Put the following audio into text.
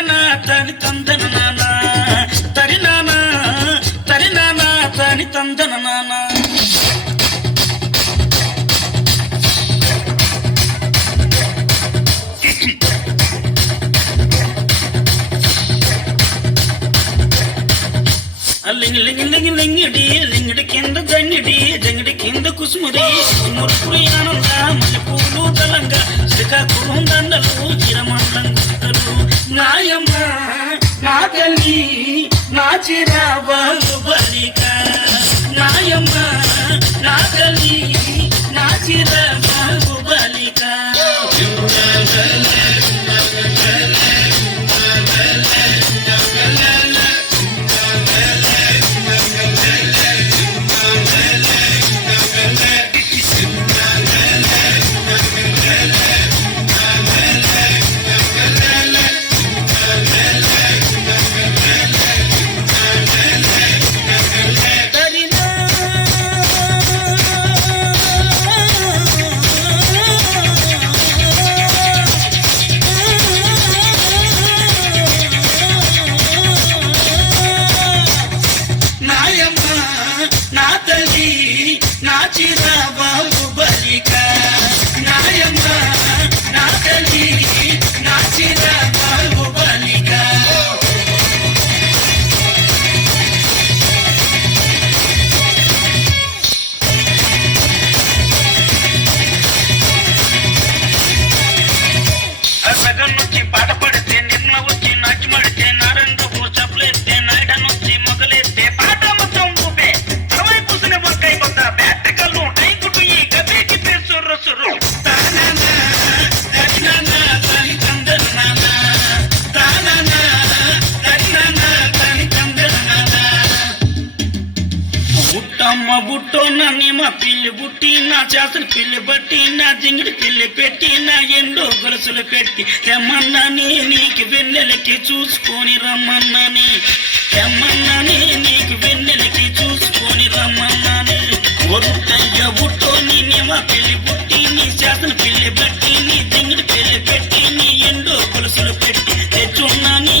తని తందన నానా తరి నానా తని తందన నానా లింగిడి కింద జంగిడి కింద కుసుముడి మురుపులు ఆనంద మల్లెపూలు తలంగా శ్రీకాకుళం దండలు చిరమండం గుంటలు నాయమ్మ నా తల్లి నా చిరాబాలు బలిక నాయమ్మ నా తల్లి నా చిరాబాలు బలిక నా తల్లి నా చిరాబాబు బలిక నాయమ్మ నా తల్లి నా చిరాబాబు బలిక సగం నుంచి పాట పడితే నిర్మల వచ్చి నాట్యమడితే నారంగపు చప్పులేస్తే నాయడ నుంచి మొగలేస్తే పాట బుట్టమ్మ బుట్టో నన్ను మా పిల్లి బుట్టి నా చేసలు పిల్లి బట్టి నా జింగిడి పిల్లి పెట్టి నా ఎండో గొలుసులు పెట్టి తెమ్మన్నాని నీకు వెన్నెలకి చూసుకొని రమ్మన్నాని తెమ్మన్నాని నీకు వెన్నెలకి చూసుకొని రమ్మన్నాని ఒరుట్టయ్య బుట్టో నీ మా పిల్లి బుట్టి నీ చేసలు పిల్లి బట్టి నీ జింగిడి పిల్లి పెట్టి నీ ఎండో గొలుసులు పెట్టి తెచ్చున్నాని